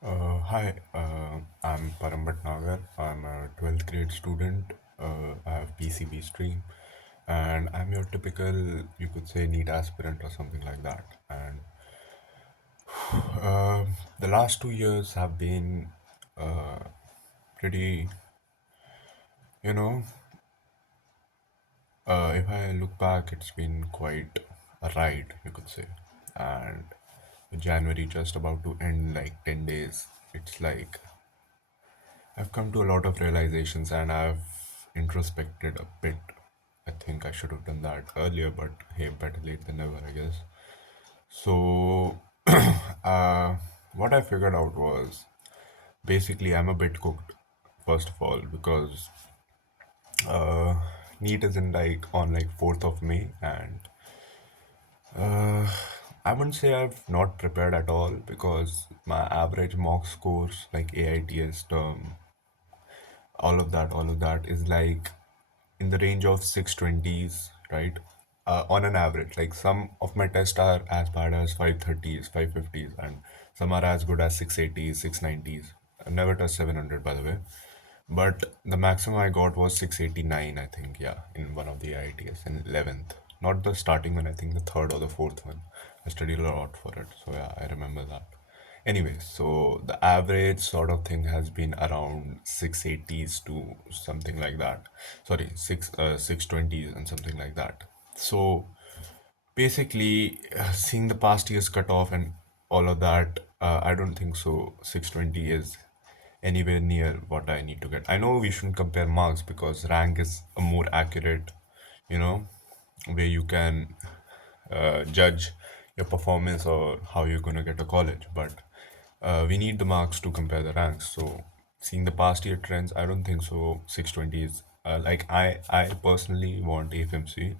Hi, I'm Param Bhatnagar. I'm a 12th grade student. I have PCB stream, and I'm your typical, you could say, NEET aspirant or something like that. And the last 2 years have been uh, pretty, you know, if I look back, it's been quite a ride, you could say. And with January just about to end like 10 days, it's like I've come to a lot of realizations and I've introspected a bit. I think I should have done that earlier, but hey, better late than never, I guess. So, uh, what I figured out was basically I'm a bit cooked, first of all, because uh, NEET is in like on like 4th of May, and uh, I wouldn't say I've not prepared at all because my average mock scores, like AITS term, all of that is like in the range of 620s, right? On an average, like some of my tests are as bad as 530s, 550s, and some are as good as 680s, 690s. I never touched 700, by the way. But the maximum I got was 689, I think, yeah, in one of the IITs in 11th. Not the starting one, I think the third or the fourth one. I studied a lot for it, so yeah, I remember that. Anyway, so the average sort of thing has been around 680s to something like that. Sorry, 620s and something like that. So basically, seeing the past year's cutoff and all of that, I don't think so. 620 is anywhere near what I need to get. I know we shouldn't compare marks because rank is a more accurate, you know, where you can judge your performance or how you're going to get a college. But we need the marks to compare the ranks. So seeing the past year trends, I don't think so. 620 is like I personally want AFMC,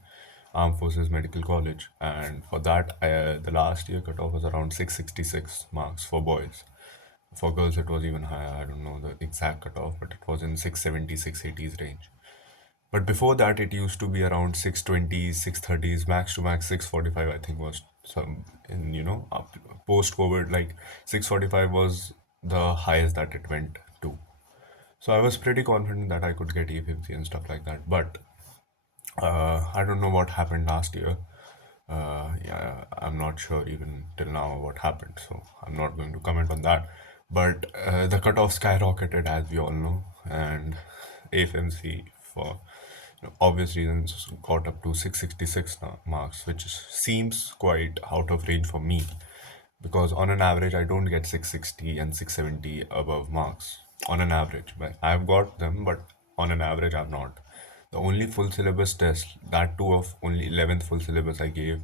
Armed Forces Medical College, and for that the last year cutoff was around 666 marks for boys. For girls, it was even higher. I don't know the exact cutoff, but it was in 670, 680s range. But before that, it used to be around 620s, 630s, max to max 645, I think was some in, post COVID, like 645 was the highest that it went to. So I was pretty confident that I could get E50 and stuff like that. But I don't know what happened last year. Yeah, I'm not sure even till now what happened, so I'm not going to comment on that. But the cutoff skyrocketed, as we all know, and AFMC, for obvious reasons, got up to 666 now, marks, which seems quite out of range for me because on an average, I don't get 660 and 670 above marks on an average. But I've got them, but on an average, I've not. The only full syllabus test, that too of only 11th full syllabus I gave,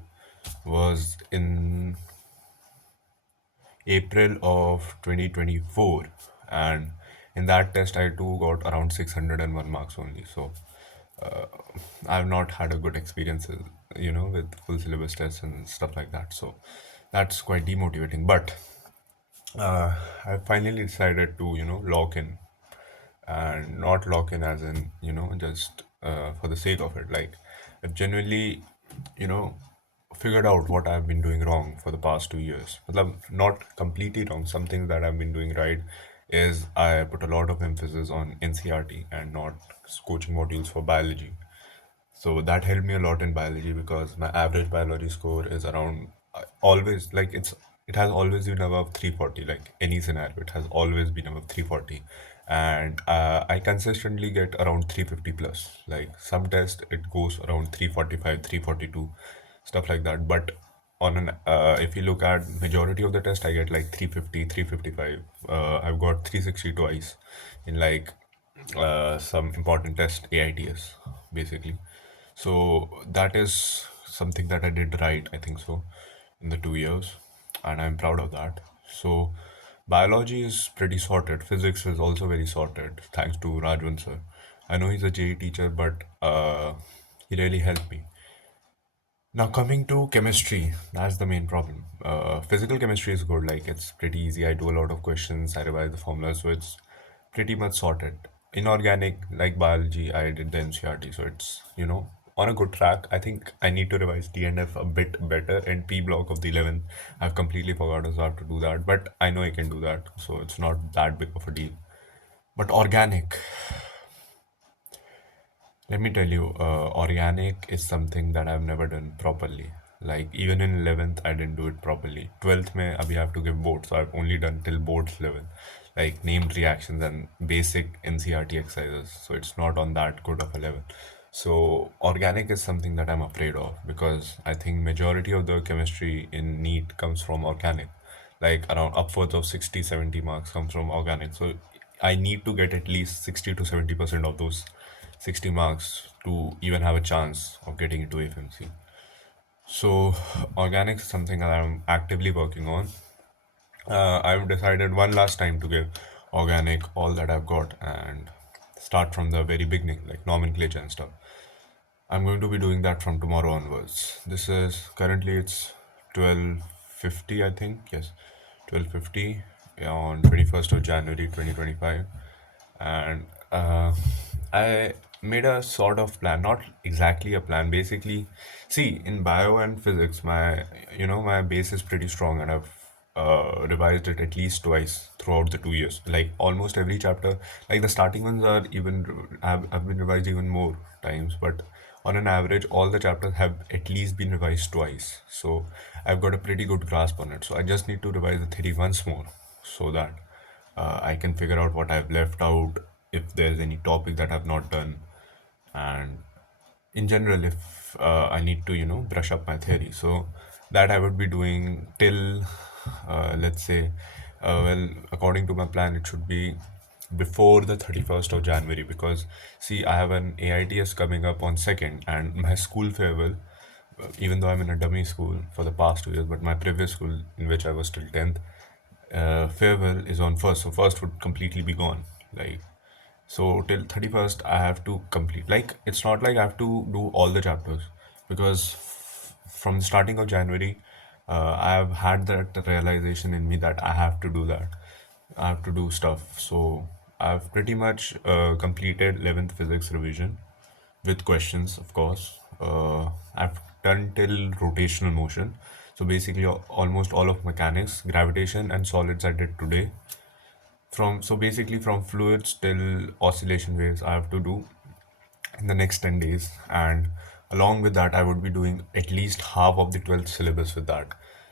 was in April of 2024. And in that test, I too got around 601 marks only. So I've not had a good experiences, with full syllabus tests and stuff like that. So that's quite demotivating. But I finally decided to, lock in and not lock in as in just for the sake of it, like I've genuinely you know figured out what I've been doing wrong for the past 2 years. Matlab, not completely wrong, something that I've been doing right is I put a lot of emphasis on NCRT and not coaching modules for biology. So that helped me a lot in biology because my average biology score is around always like it has always been above 340, like any scenario it has always been above 340. And I consistently get around 350 plus, like some test it goes around 345, 342, stuff like that. But on an if you look at majority of the test I get like 350, 355. I've got 360 twice in like some important test AITS basically. So that is something that I did right, I think so, in the 2 years, and I'm proud of that. So biology is pretty sorted. Physics is also very sorted, thanks to Rajwan sir. I know he's a JE teacher, but he really helped me. Now coming to chemistry, that's the main problem. Physical chemistry is good, like it's pretty easy. I do a lot of questions, I revise the formulas, so it's pretty much sorted. Inorganic, like biology, I did the NCRT, so it's on a good track. I think I need to revise DNF a bit better, and P block of the 11th. I've completely forgotten, so I have to do that. But I know I can do that, so it's not that big of a deal. But organic, let me tell you, organic is something that I've never done properly. Like even in 11th, I didn't do it properly. 12th, may abhi have to give board, so I've only done till boards level, like named reactions and basic NCRT exercises. So it's not on that good of a level. So organic is something that I'm afraid of because I think majority of the chemistry in NEET comes from organic, like around upwards of 60, 70 marks comes from organic. So I need to get at least 60 to 70% of those 60 marks to even have a chance of getting into FMC. So organics is something that I'm actively working on. I've decided one last time to give organic all that I've got and start from the very beginning, like nomenclature and stuff. I'm going to be doing that from tomorrow onwards. This is currently it's 12:50, I think. Yes, 12:50 on 21st of January 2025, and I made a sort of plan, not exactly a plan. Basically, see, in bio and physics, my base is pretty strong, and I've revised it at least twice throughout the 2 years. Like almost every chapter, like the starting ones are even have been revised even more times, but on an average, all the chapters have at least been revised twice. So I've got a pretty good grasp on it. So I just need to revise the theory once more so that I can figure out what I've left out, if there's any topic that I've not done, and in general, if I need to, brush up my theory. So that I would be doing till, let's say, according to my plan, it should be before the 31st of January because, see, I have an AITS coming up on 2nd, and my school farewell, even though I'm in a dummy school for the past 2 years, but my previous school in which I was till 10th, farewell is on 1st. So 1st would completely be gone. Like, so till 31st, I have to complete. Like, it's not like I have to do all the chapters because from the starting of January, I've had that realization in me that I have to do that. I have to do stuff. So I've pretty much completed 11th physics revision with questions, of course. I've done till rotational motion. So basically, almost all of mechanics, gravitation, and solids I did today. From fluids till oscillation waves, I have to do in the next 10 days, and along with that I would be doing at least half of the 12th syllabus with that.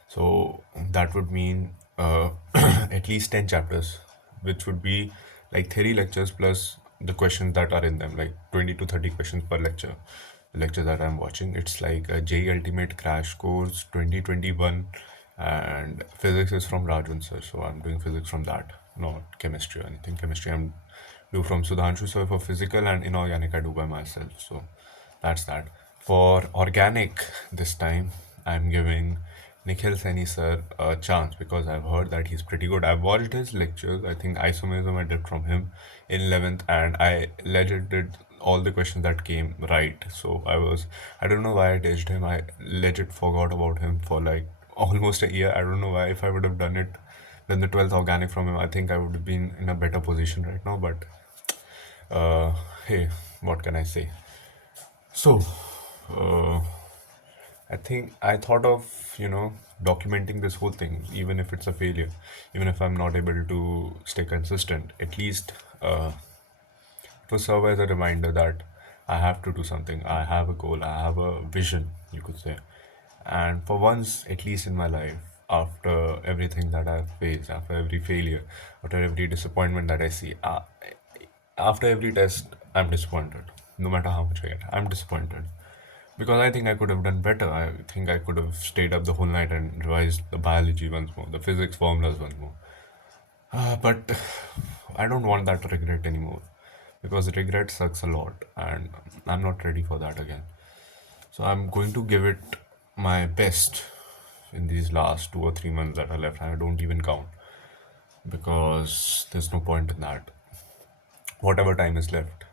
So that would mean at least 10 chapters, which would be like theory lectures plus the questions that are in them, like 20 to 30 questions per lecture. The lecture that I'm watching, it's like a JEE Ultimate Crash Course 2021, and physics is from Rajun sir, so I'm doing physics from that, not chemistry or anything. Chemistry I'm do from Sudhanshu sir for physical, and inorganic I do by myself. So that's that. For organic, this time I'm giving Nikhil Saini sir a chance because I've heard that he's pretty good. I've watched his lectures. I think isomerism I did from him in 11th, and I legit did all the questions that came right. So I don't know why I ditched him. I legit forgot about him for like almost a year. I don't know why. If I would have done it, then the 12th organic from him, I think I would have been in a better position right now. But uh, hey, what can I say? So, uh, I think I thought of, documenting this whole thing, even if it's a failure, even if I'm not able to stay consistent, at least to serve as a reminder that I have to do something. I have a goal, I have a vision, you could say. And for once, at least in my life, after everything that I've faced, after every failure, after every disappointment that I see, after every test, I'm disappointed. No matter how much I get, I'm disappointed. Because I think I could have done better. I think I could have stayed up the whole night and revised the biology once more, the physics formulas once more. But I don't want that regret anymore because regret sucks a lot, and I'm not ready for that again. So I'm going to give it my best in these last 2 or 3 months that are left. I don't even count because there's no point in that. Whatever time is left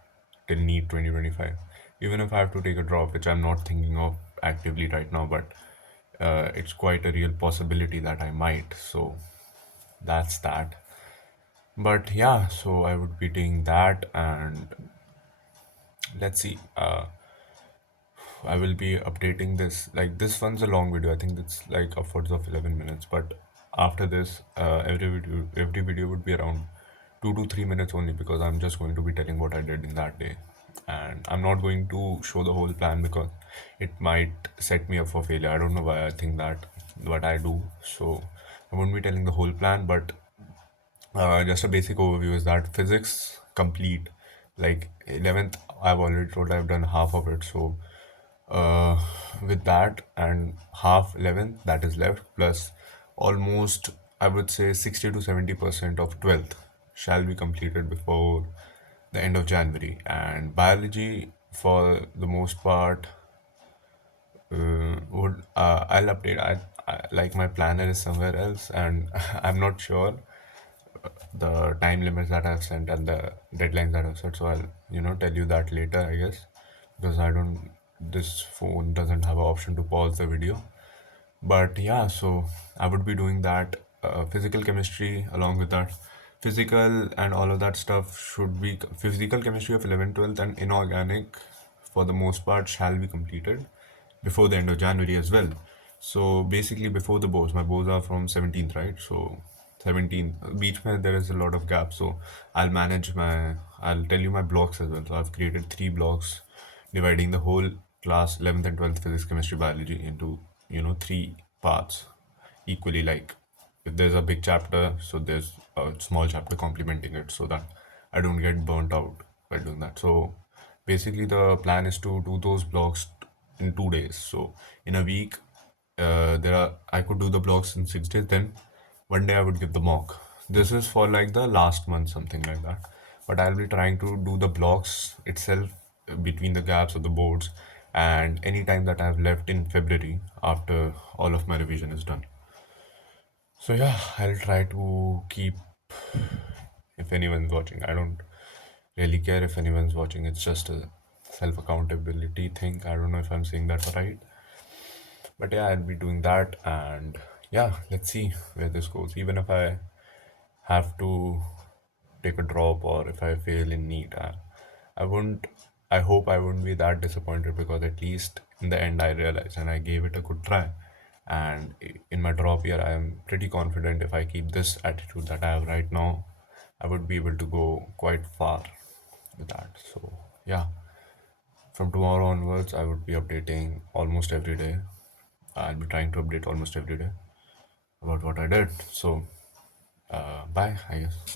till NEET 2025, even if I have to take a drop, which I'm not thinking of actively right now, but it's quite a real possibility that I might. So that's that. But yeah, so I would be doing that, and let's see. I will be updating this. Like this one's a long video. I think it's like upwards of 11 minutes. But after this, every video would be around 2 to 3 minutes only because I'm just going to be telling what I did in that day, and I'm not going to show the whole plan because it might set me up for failure. I don't know why I think that, but I do. So I won't be telling the whole plan, but just a basic overview is that physics complete, like 11th, I've already told I've done half of it. So uh, with that and half 11th that is left, plus almost I would say 60 to 70% of 12th shall be completed before the end of January. And biology, for the most part, would I'll update. Like my planner is somewhere else, and I'm not sure the time limits that I've sent and the deadlines that I've set. So I'll, tell you that later, I guess, because I don't, this phone doesn't have an option to pause the video. But yeah, so I would be doing that. Physical chemistry along with that. Physical and all of that stuff should be physical chemistry of 11, 12, and inorganic for the most part shall be completed before the end of January as well. So basically before the bows, my bows are from 17th, right? So 17th, beach mein there is a lot of gaps. So I'll tell you my blocks as well. So I've created three blocks dividing the whole class 11th and 12th physics, chemistry, biology into, three parts equally. Like if there's a big chapter, so there's a small chapter complementing it so that I don't get burnt out by doing that. So basically the plan is to do those blocks in 2 days. So in a week, I could do the blocks in 6 days, then one day I would give the mock. This is for like the last month, something like that. But I'll be trying to do the blocks itself between the gaps of the boards and any time that I've left in February after all of my revision is done. So yeah, I'll try to keep, if anyone's watching. I don't really care if anyone's watching. It's just a self accountability thing. I don't know if I'm saying that right. But yeah, I'll be doing that, and yeah, let's see where this goes. Even if I have to take a drop or if I fail in NEET, I wouldn't, I hope I wouldn't be that disappointed because at least in the end I realized and I gave it a good try. And in my drop year, I am pretty confident if I keep this attitude that I have right now, I would be able to go quite far with that. So yeah, from tomorrow onwards, I would be updating almost every day. I'll be trying to update almost every day about what I did. So bye, I guess.